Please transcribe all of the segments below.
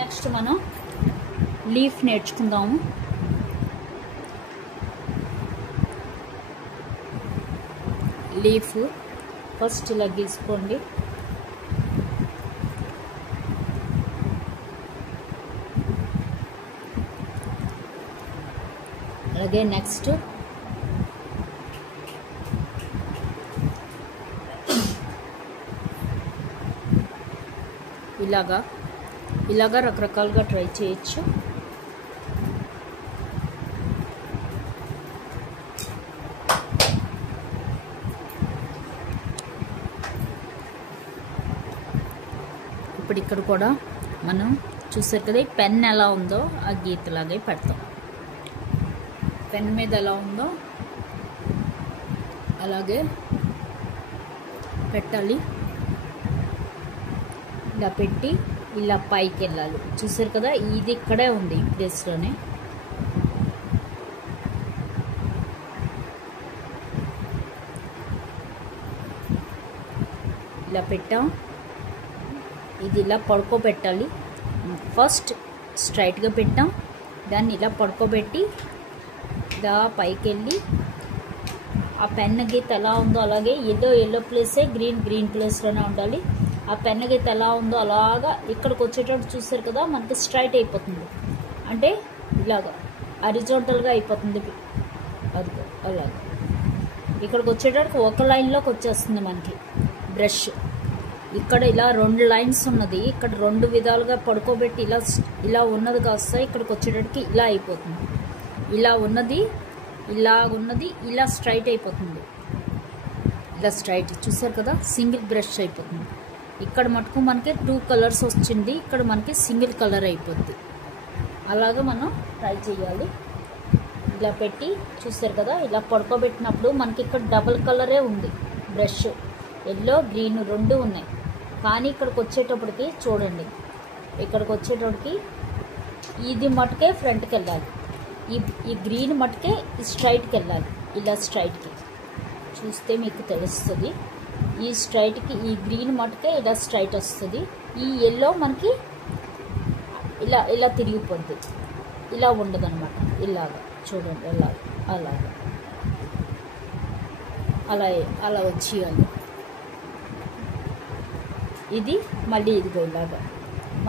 Next మనం leaf నేర్చుకుందాము. Leaf first ఇలా గీసుకోండి. అలాగే నెక్స్ట్ ఇలాగా రకరకాలుగా ట్రై చేయొచ్చు. ఇప్పుడు ఇక్కడ కూడా మనం చూసారు కదా, పెన్ ఎలా ఉందో ఆ గీతలాగే పెడతాం. పెన్ మీద ఎలా ఉందో అలాగే పెట్టాలి. ఇలా పెట్టి ఇలా పైకి వెళ్ళాలి. చూసారు కదా, ఇది ఇక్కడే ఉంది ఈ ప్లేస్లోనే. ఇలా పెట్టాం. ఇది ఇలా పడుకోబెట్టాలి. ఫస్ట్ స్ట్రైట్గా పెట్టాం, దాన్ని ఇలా పడుకోబెట్టి ఇలా పైకి వెళ్ళి ఆ పెన్ గీత ఎలా ఉందో అలాగే ఎల్లో ప్లేసే గ్రీన్ ప్లేస్లోనే ఉండాలి. ఆ పెన్ గీత ఎలా ఉందో అలాగా ఇక్కడికి వచ్చేటప్పుడు చూసారు కదా, మనకి స్ట్రైట్ అయిపోతుంది. అంటే ఇలాగా హారిజాంటల్గా అయిపోతుంది. అది అలాగా ఇక్కడికి వచ్చేటప్పుడు ఒక లైన్లోకి వచ్చేస్తుంది మనకి బ్రష్. ఇక్కడ ఇలా 2 లైన్స్ ఉన్నది, ఇక్కడ 2 విధాలుగా పడుకోబెట్టి ఇలా ఉన్నది కాస్త ఇక్కడికి వచ్చేటప్పటికి ఇలా అయిపోతుంది. ఇలా ఉన్నది ఇలా స్ట్రైట్ అయిపోతుంది. ఇలా స్ట్రైట్ చూసారు కదా, సింగిల్ బ్రష్ అయిపోతుంది. ఇక్కడ మటుకు మనకి 2 కలర్స్ వచ్చింది, ఇక్కడ మనకి సింగిల్ కలర్ అయిపోద్ది. అలాగా మనం ట్రై చేయాలి. ఇలా పెట్టి చూసారు కదా, ఇలా పడుకోబెట్టినప్పుడు మనకి ఇక్కడ డబుల్ కలరే ఉంది బ్రష్. ఎల్లో గ్రీన్ 2 ఉన్నాయి. కానీ ఇక్కడికి వచ్చేటప్పటికి చూడండి, ఇక్కడికి వచ్చేటప్పటికి ఇది మటుకే ఫ్రంట్కి వెళ్ళాలి. ఈ గ్రీన్ మటుకే స్ట్రైట్కి వెళ్ళాలి. ఇలా స్ట్రైట్కి చూస్తే మీకు తెలుస్తుంది. ఈ స్ట్రైట్కి ఈ గ్రీన్ మటుకే ఇలా స్ట్రైట్ వస్తుంది. ఈ ఎల్లో మనకి ఇలా తిరిగిపోద్ది. ఇలా ఉండదు అనమాట. ఇలాగా చూడండి, అలా వచ్చేయాలి. ఇది మళ్ళీ ఇదిగో ఇలాగా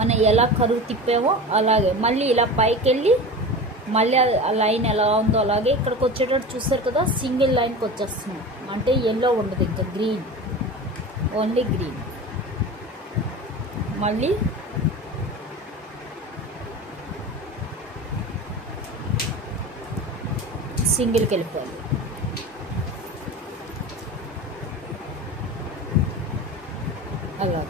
మనం ఎలా కరువు తిప్పామో అలాగే మళ్ళీ ఇలా పైకి వెళ్ళి మళ్ళీ ఆ లైన్ ఎలా ఉందో అలాగే ఇక్కడికి వచ్చేటట్టు చూసారు కదా, సింగిల్ లైన్కి వచ్చేస్తుంది. అంటే ఎల్లో ఉండదు, ఇంకా గ్రీన్, ఓన్లీ గ్రీన్. మళ్ళీ సింగిల్కి వెళ్ళిపోవాలి. అలా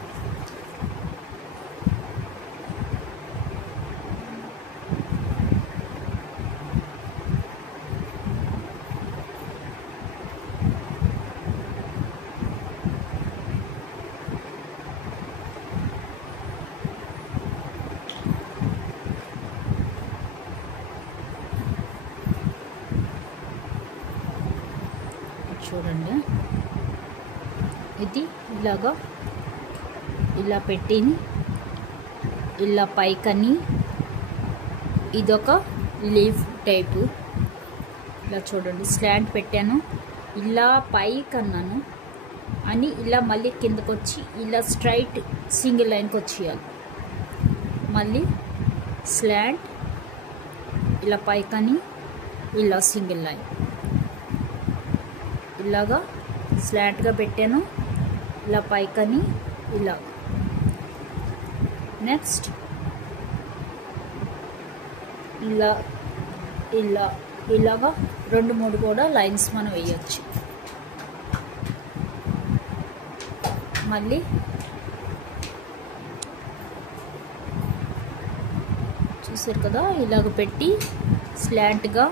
చూడండి, ఇది ఇలా పెట్టి ఇలా పైకని ఇదొక లీఫ్ టైపు. ఇలా చూడండి, స్లాంట్ పెట్టాను, ఇలా పైకి అన్నాను అని ఇలా మళ్ళీ కిందకు వచ్చి ఇలా స్ట్రైట్ సింగిల్ లైన్కి వచ్చేయాలి. మళ్ళీ స్లాంట్ ఇలా పైకని ఇలా సింగిల్ లైన్, ఇలాగా స్లాంట్గా పెట్టాను, ఇలా పైకని ఇలా. నెక్స్ట్ ఇలాగా 2-3 కూడా లైన్స్ మనం వేయచ్చు. మళ్ళీ చూసారు కదా, ఇలాగ పెట్టి స్లాంట్గా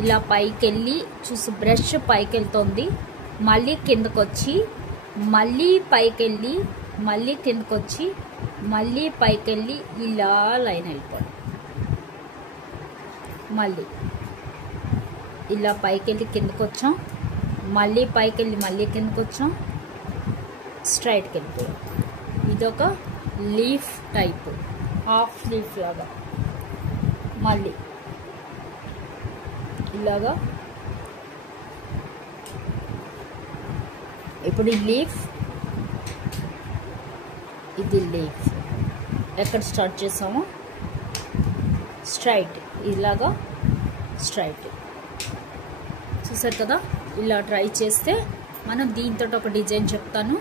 ఇలా పైకి వెళ్ళి చూసి బ్రష్ పైకి వెళ్తుంది, మళ్ళీ కిందకు వచ్చి మళ్ళీ పైకి వెళ్ళి మళ్ళీ కిందకు వచ్చి మళ్ళీ పైకి వెళ్ళి ఇలా లైన్ వెళ్ళిపోవాలి. మళ్ళీ ఇలా పైకి వెళ్ళి కిందకు వచ్చాం, మళ్ళీ పైకి వెళ్ళి మళ్ళీ కిందకు వచ్చాం, స్ట్రైట్కి వెళ్ళిపోయాం. ఇదొక లీఫ్ టైప్ హాఫ్ లీఫ్ లాగా మళ్ళీ ఇలాగా. ఇప్పుడు ఈ లీఫ్, ఇది లీఫ్ ఎక్కడ స్టార్ట్ చేసామో స్ట్రైట్, ఇలాగా స్ట్రైట్. చూసారు కదా, ఇలా ట్రై చేస్తే మనం దీంతో ఒక డిజైన్ చెప్తాను.